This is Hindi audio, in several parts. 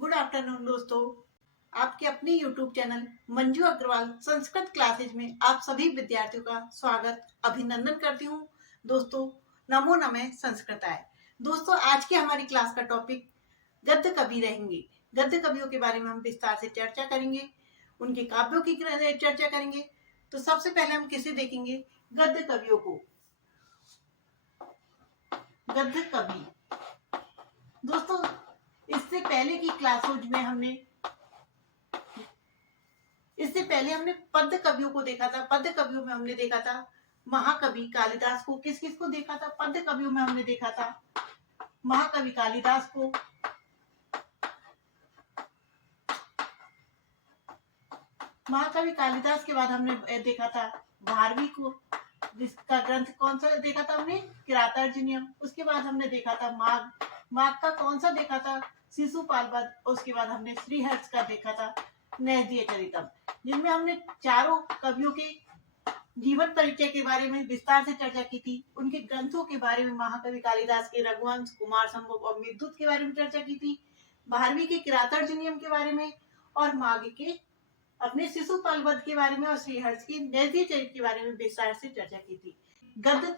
गुड आफ्टरनून दोस्तों। आपके अपने YouTube channel Manju Agrawal Sanskrit classes में आप सभी विद्यार्थियों का स्वागत अभिनंदन करती हूँ। दोस्तों, नमो नमः संस्कृताय। दोस्तों, आज की हमारी क्लास का टॉपिक गद्य कवि रहेंगे। गद्य कवियों के बारे में हम विस्तार से चर्चा करेंगे, उनके काव्यों की चर्चा करेंगे। तो सबसे पहले हम किसे देखेंगे? गद्य कवियों को। गद्य कवि दोस्तों, इससे पहले की क्लासों में हमने पद्य कवियों को देखा था। पद्य कवियों में हमने देखा था महाकवि कालिदास को। किस किस को देखा था? पद्य कवियों में हमने देखा था महाकवि कालिदास को, महाकवि कालिदास के बाद हमने देखा था भारवी को, जिसका ग्रंथ कौन सा देखा था हमने? किरातार्जुनीयम। उसके बाद हमने देखा था माघ। माघ का कौन सा देखा था? शिशुपाल वध। उसके बाद हमने श्रीहर्ष का देखा था नैषधीय चरितम, जिनमें हमने चारों कवियों के जीवन परिचय के बारे में विस्तार से चर्चा की थी। उनके ग्रंथों के बारे में महाकवि कालिदास के रघुवंश, कुमार संभव और मेघदूत के बारे में चर्चा की थी, भारवी के किरातार्जुनीयम के बारे में, और माघ के अपने शिशुपाल वध के बारे में, और श्रीहर्ष की नैषधीय चरित के बारे में विस्तार से चर्चा की थी। गद्य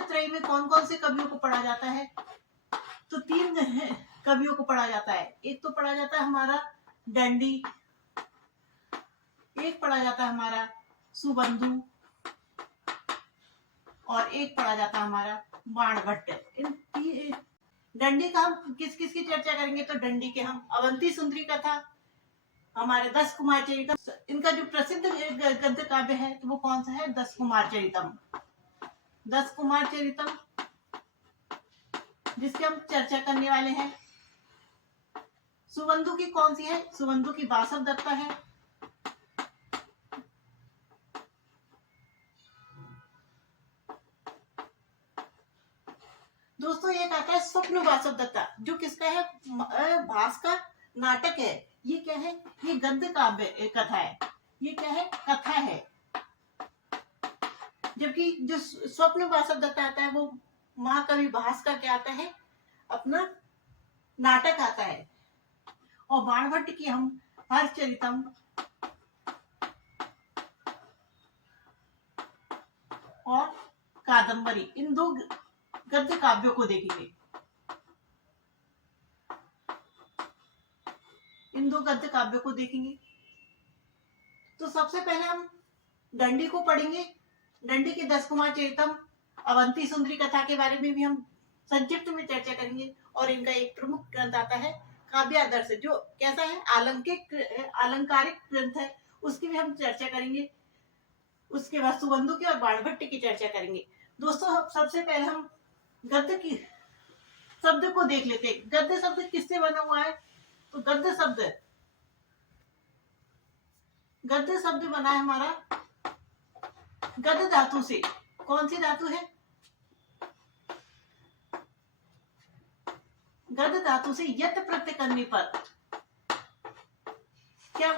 त्रय में कौन कौन से कवियों को पढ़ा जाता है? तो 3 कवियों को पढ़ा जाता है। एक तो पढ़ा जाता है हमारा दंडी, एक पढ़ा जाता है हमारा सुबंधु, और एक पढ़ा जाता है हमारा बाणभट्ट। दंडी का हम किस किस की चर्चा करेंगे? तो दंडी के हम अवंती सुंदरी कथा, हमारे 10 कुमार चरितम। इनका जो प्रसिद्ध गद्य काव्य है तो वो कौन सा है? 10 कुमार चरितम। 10 कुमार चरितम जिसकी हम चर्चा करने वाले हैं। सुबंधु की कौन सी है? सुबंधु की वासव दत्ता है। दोस्तों, एक आता है स्वप्न वासव दत्ता, जो किसका है? भास का नाटक है। ये क्या है? ये गद्य काव्य कथा है। ये क्या है? कथा है। जबकि जो स्वप्न वासव दत्ता आता है वो महाकवि भास का क्या आता है? अपना नाटक आता है। और बाणभट्ट की हम हर्षचरितम और कादंबरी, इन 2 गद्य काव्यों को देखेंगे। इन 2 गद्य काव्यों को देखेंगे। तो सबसे पहले हम दंडी को पढ़ेंगे। दंडी के 10 कुमार चरितम, अवंती सुंदरी कथा के बारे में भी हम संक्षिप्त में चर्चा करेंगे। और इनका एक प्रमुख ग्रंथ आता है काव्यादर्श, जो कैसा है? आलंकारिक ग्रंथ है, उसकी भी हम चर्चा करेंगे। उसके बाद सुबंधु की और बाणभट्ट की चर्चा करेंगे। दोस्तों, सबसे पहले हम गद्य की शब्द को देख लेते हैं। गद्य शब्द किससे बना हुआ है? तो गद्य शब्द बना है हमारा गद्य धातु से। कौन सी धातु है? गद्य धातु से यत प्रत्यय करने पर क्या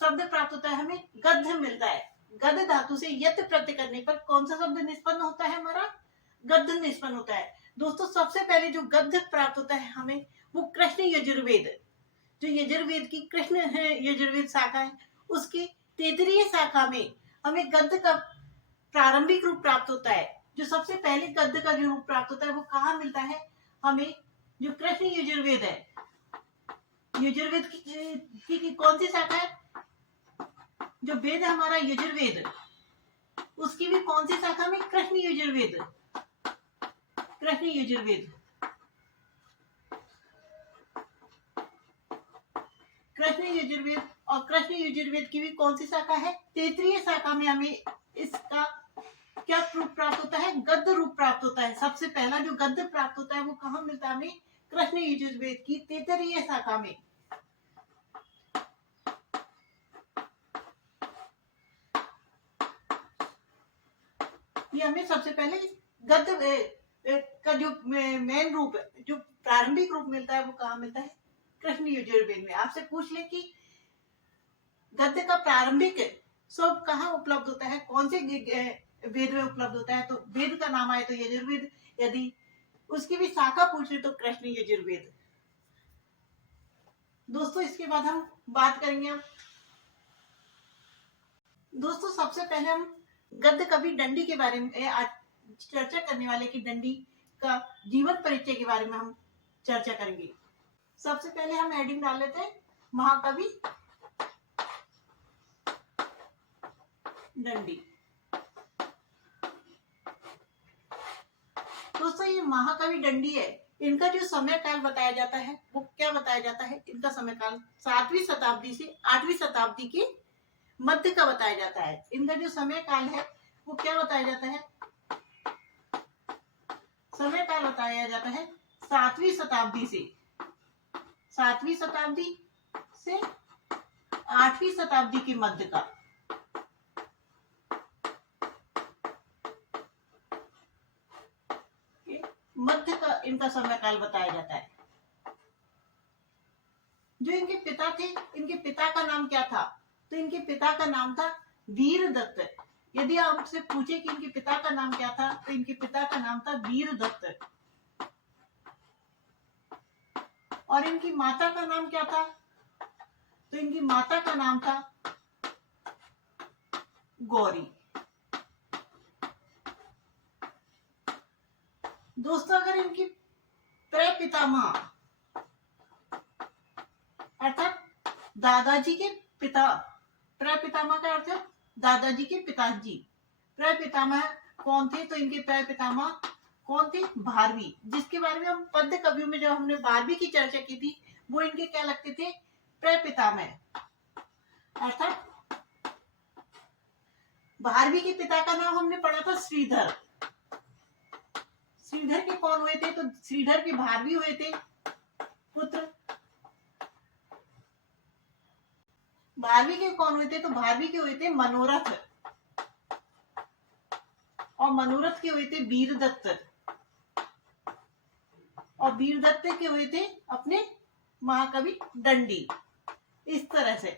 शब्द प्राप्त होता है? हमें गद्य मिलता है। गद्य धातु से यत प्रत्यय करने पर कौन सा शब्द निष्पन्न होता है? हमारा गद्य निष्पन्न होता है। दोस्तों, सबसे पहले जो गद्य प्राप्त होता है हमें, वो कृष्ण यजुर्वेद, जो यजुर्वेद की कृष्ण है यजुर्वेद शाखा है, उसकी 33 शाखा में हमें गद्य का प्रारंभिक रूप प्राप्त होता है। जो सबसे पहले गद्य का जो रूप प्राप्त होता है वो कहाँ मिलता है? हमें जो कृष्ण यजुर्वेद है, यजुर्वेद की कौन सी शाखा है? जो वेद है हमारा यजुर्वेद, उसकी भी कौन सी शाखा में? कृष्ण यजुर्वेद। कृष्ण यजुर्वेद और कृष्ण यजुर्वेद की भी कौन सी शाखा है? 33 शाखा में हमें इसका क्या रूप प्राप्त होता है? गद्य रूप प्राप्त होता है। सबसे पहला जो गद्य प्राप्त होता है वो कहाँ मिलता है हमें? कृष्ण यजुर्वेद की 33 शाखा में। ये हमें सबसे पहले गद्य का जो मेन रूप है, जो प्रारंभिक रूप मिलता है, वो कहाँ मिलता है? कृष्ण यजुर्वेद में। आपसे पूछ ले कि गद्य का प्रारंभिक स्वरूप कहाँ उपलब्ध होता है, कौन से वेद में उपलब्ध होता है? तो वेद का नाम आए तो यजुर्वेद, यदि उसकी भी शाखा पूछ ले तो कृष्ण यजुर्वेद। दोस्तों इसके बाद हम बात करेंगे अब दोस्तों सबसे पहले हम गद्य कवि दंडी के बारे में आज चर्चा करने वाले की दंडी का जीवन परिचय के बारे में हम चर्चा करेंगे। सबसे पहले हम हेडिंग डाल लेते हैं महाकवि दंडी। दोस्तों ये महाकवि दंडी है, इनका जो समय काल बताया जाता है वो क्या बताया जाता है, इनका समय काल 7वीं शताब्दी से 8वीं शताब्दी के मध्य का बताया जाता है। इनका जो समय काल है वो क्या बताया जाता है, समय काल बताया जाता है 7वीं शताब्दी से 8वीं शताब्दी के मध्य का। मध्य का इनका समय काल बताया जाता है। जो इनके पिता थे, इनके पिता का नाम क्या था, तो इनके पिता का नाम था वीरदत्त। यदि आपसे पूछे कि इनके पिता का नाम क्या था, तो इनके पिता का नाम था वीरदत्त। और इनकी माता का नाम क्या था, तो इनकी माता का नाम था गौरी। दोस्तों अगर इनकी प्रपितामह अर्थात दादाजी के पिता, प्रपितामह का अर्थ है दादाजी के पिताजी, प्रपितामह कौन थे, तो इनके प्रपितामह कौन थे, भारवी, जिसके बारे में हम पद्य कवियों में जब हमने भारवी की चर्चा की थी वो इनके क्या लगते थे, प्रपितामह। अर्थात भारवी के पिता का नाम हमने पढ़ा था श्रीधर। श्रीधर के कौन हुए थे, तो श्रीधर के भारवी हुए थे पुत्र। भारवी के कौन हुए थे, तो भारवी के हुए थे मनोरथ, और मनोरथ के हुए थे वीरदत्त, और वीरदत्त के हुए थे अपने महाकवि दंडी। इस तरह से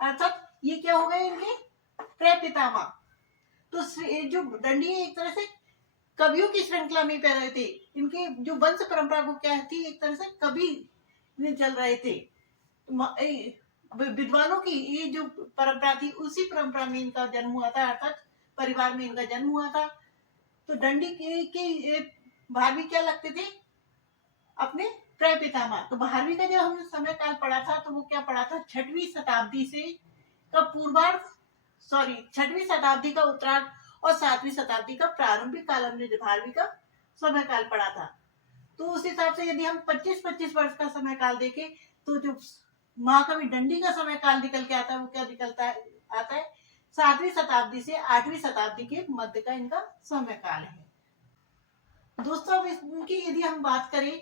अर्थात ये क्या हो गए इनके प्रपितामह। तो जो दंडी है एक तरह से कवियों की श्रृंखला में पैदा थे। इनके जो वंश परंपरा वो क्या थी, एक तरह से कवि में चल रहे थे। विद्वानों की ये जो परंपरा थी उसी परंपरा में इनका जन्म हुआ था, अर्थात परिवार में इनका जन्म हुआ था। तो दंडी के भारवी क्या लगते थे, अपने प्रपितामह। तो भारवी का जब हमने समय काल पढ़ा था तो वो क्या पढ़ा था, 6वीं शताब्दी से का पूर्वार्ध, 6वीं शताब्दी का उत्तरार्ध और 7वीं शताब्दी का प्रारंभिक काल हमने भारवी का समय काल पढ़ा था। तो उस हिसाब से यदि हम 25-25 वर्ष का समय काल देखें तो जो महाकवि दंडी का समय काल निकल के आता है वो क्या निकलता है, आता है 7वीं शताब्दी से 8वीं शताब्दी के मध्य का इनका समय काल है। दोस्तों अब इनकी यदि हम बात करें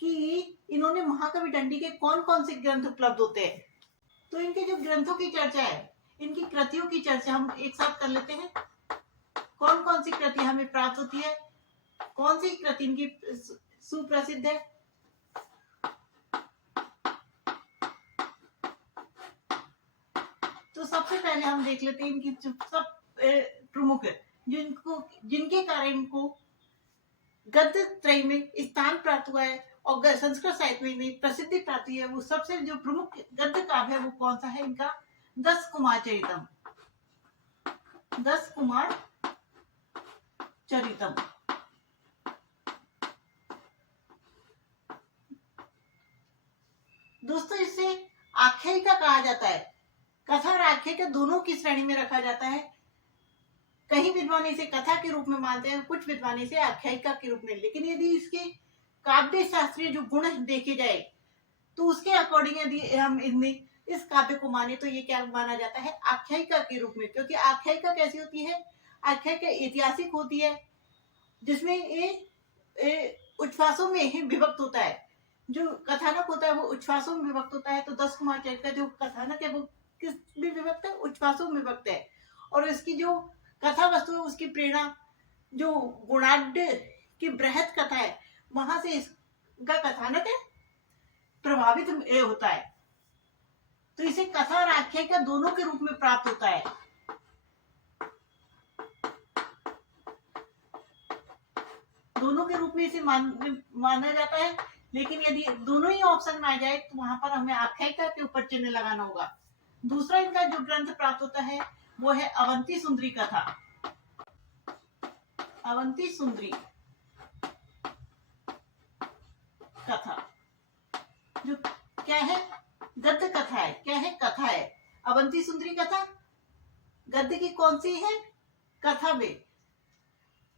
कि इन्होंने महाकवि दंडी के कौन कौन से ग्रंथ उपलब्ध होते हैं, तो इनके जो ग्रंथों की चर्चा है, इनकी कृतियों की चर्चा हम एक साथ कर लेते हैं। कौन कौन सी कृति हमें प्राप्त होती है, कौन सी कृति इनकी सुप्रसिद्ध है। तो सबसे पहले हम देख लेते हैं इनकी सब प्रमुख जिनके कारण इनको गद्य त्रय में स्थान प्राप्त हुआ है और संस्कृत साहित्य में प्रसिद्धि प्राप्त हुई है। वो सबसे जो प्रमुख गद्य काव्य है वो कौन सा है, इनका 10 कुमार चरितम। 10 कुमार चरितम। दोस्तों इसे आख्यायिका कहा जाता है। कथा और आख्यायिका दोनों की श्रेणी में रखा जाता है। कई विद्वान इसे कथा के रूप में मानते हैं, कुछ विद्वान इसे आख्यायिका के रूप में। लेकिन यदि इसके काव्य शास्त्रीय जो गुण देखे जाए तो उसके अकॉर्डिंग यदि हम इनमें इस काव्य को माने तो ये क्या माना जाता है, आख्यायिका के रूप में। क्योंकि आख्यायिका कैसी होती है, आख्यायिका ऐतिहासिक होती है जिसमें ये उच्छ्वासों में विभक्त होता है। जो कथानक होता है वो उच्छ्वासों में विभक्त होता है। तो 10 कुमार चरित का जो कथानक है वो किस भी विभक्त है, उच्छ्वासों में विभक्त है। और इसकी जो कथा वस्तु है उसकी प्रेरणा जो गुणाढ्य की बृहद कथा है वहां से इसका कथानक है प्रभावित होता है। तो इसे कथा और आख्यायिका दोनों के रूप में प्राप्त होता है। दोनों के रूप में इसे माना जाता है लेकिन यदि दोनों ही ऑप्शन में आ जाए तो वहां पर हमें आख्यायिका के ऊपर चिन्ह लगाना होगा। दूसरा इनका जो ग्रंथ प्राप्त होता है वो है अवंती सुंदरी कथा। अवंती सुंदरी कथा जो क्या है, गद्य कथा है। क्या है? कथा है। अवंती सुंदरी कथा गद्य की कौन सी है? कथा में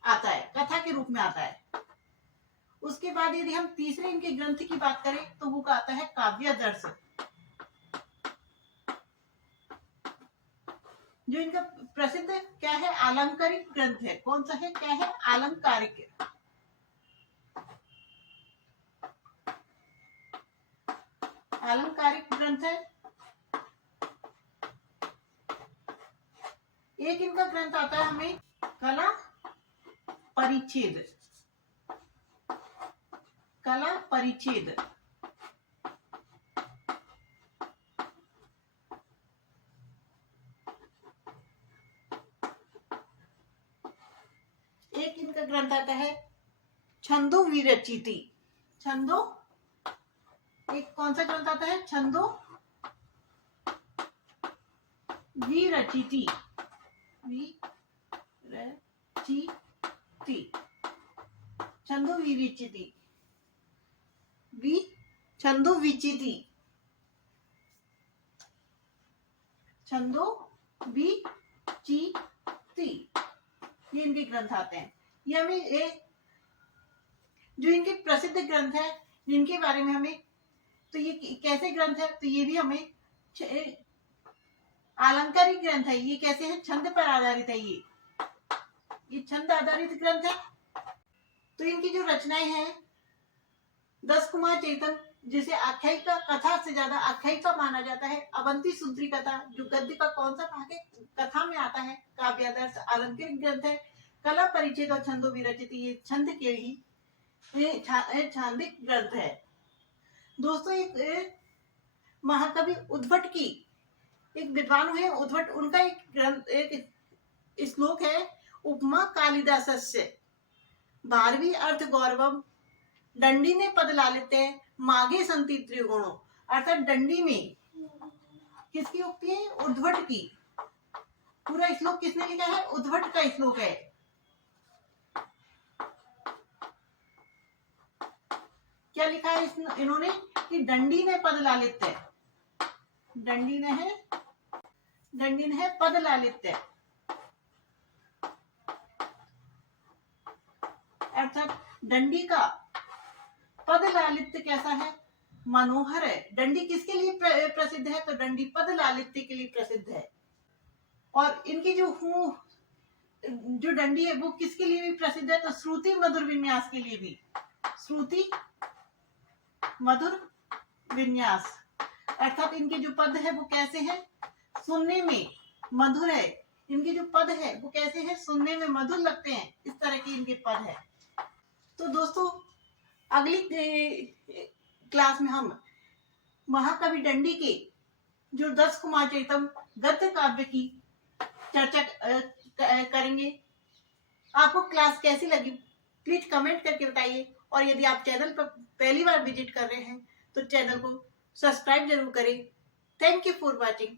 आता है, कथा के रूप में आता है। उसके बाद यदि हम तीसरे इनके ग्रंथ की बात करें तो वो आता है काव्यादर्श, जो इनका प्रसिद्ध क्या है? आलंकारिक ग्रंथ है। कौन सा है? क्या है? आलंकारिक। आलंकारिक ग्रंथ है। एक इनका ग्रंथ आता है हमें कला परिच्छेद। कला परिच्छेद एक इनका ग्रंथ आता है छंदो विरचिति। छंदो एक कौन सा ग्रंथ आता है? छंदो विरचिति। विरचिति छंदो विरचिति छंदो विचिति छंदो विचिति ये इनके ग्रंथ आते हैं। ये हमें जो इनके प्रसिद्ध ग्रंथ है जिनके बारे में हमें, तो ये कैसे ग्रंथ है? तो ये भी हमें आलंकारिक ग्रंथ है। ये कैसे है? छंद पर आधारित है। ये छंद आधारित ग्रंथ है। तो इनकी जो रचनाएं हैं 10 कुमार चैतन्य, जिसे आख्यायिका कथा से ज्यादा आख्यायिका माना जाता है। अवंती सुंदरी कथा जो गद्य का कौन सा भाग है? कथा में आता है। काव्यादर्श आलंकारिक ग्रंथ है। कला परिच्छेद और छंदो विरचिति ये छंद के ही छांदिक ग्रंथ है। दोस्तों एक महाकवि उद्भट की एक विद्वान हुए उद्भट, उनका एक ग्रंथ एक श्लोक है उपमा कालिदासस्य 12वीं अर्थ गौरवम दंडी ने पद लालित्य मागे संति त्रिगुणों। अर्थात दंडी में किसकी उक्ति है? उद्भट की। पूरा श्लोक किसने लिखा है? उद्भट का श्लोक है। क्या लिखा है इन्होंने कि दंडी ने पद लालित्य, दंडी ने है पद लालित्य, अर्थात दंडी का पद लालित्य कैसा है? मनोहर है। दंडी किसके लिए प्रसिद्ध है? तो दंडी पद लालित्य के लिए प्रसिद्ध है। और इनकी जो दंडी है वो किसके लिए भी प्रसिद्ध है? तो श्रुति मधुर विन्यास के लिए भी। श्रुति मधुर विन्यास अर्थात इनके जो पद है वो कैसे है? सुनने में मधुर है। इनके जो पद है वो कैसे है? सुनने में मधुर लगते हैं। इस तरह के इनके पद है। तो दोस्तों अगली क्लास में हम महाकवि दंडी के जो 10 कुमार चैतन्य गद्य काव्य की चर्चा करेंगे। आपको क्लास कैसी लगी प्लीज कमेंट करके बताइए। और यदि आप चैनल पर पहली बार विजिट कर रहे हैं तो चैनल को सब्सक्राइब जरूर करें। Thank you for watching.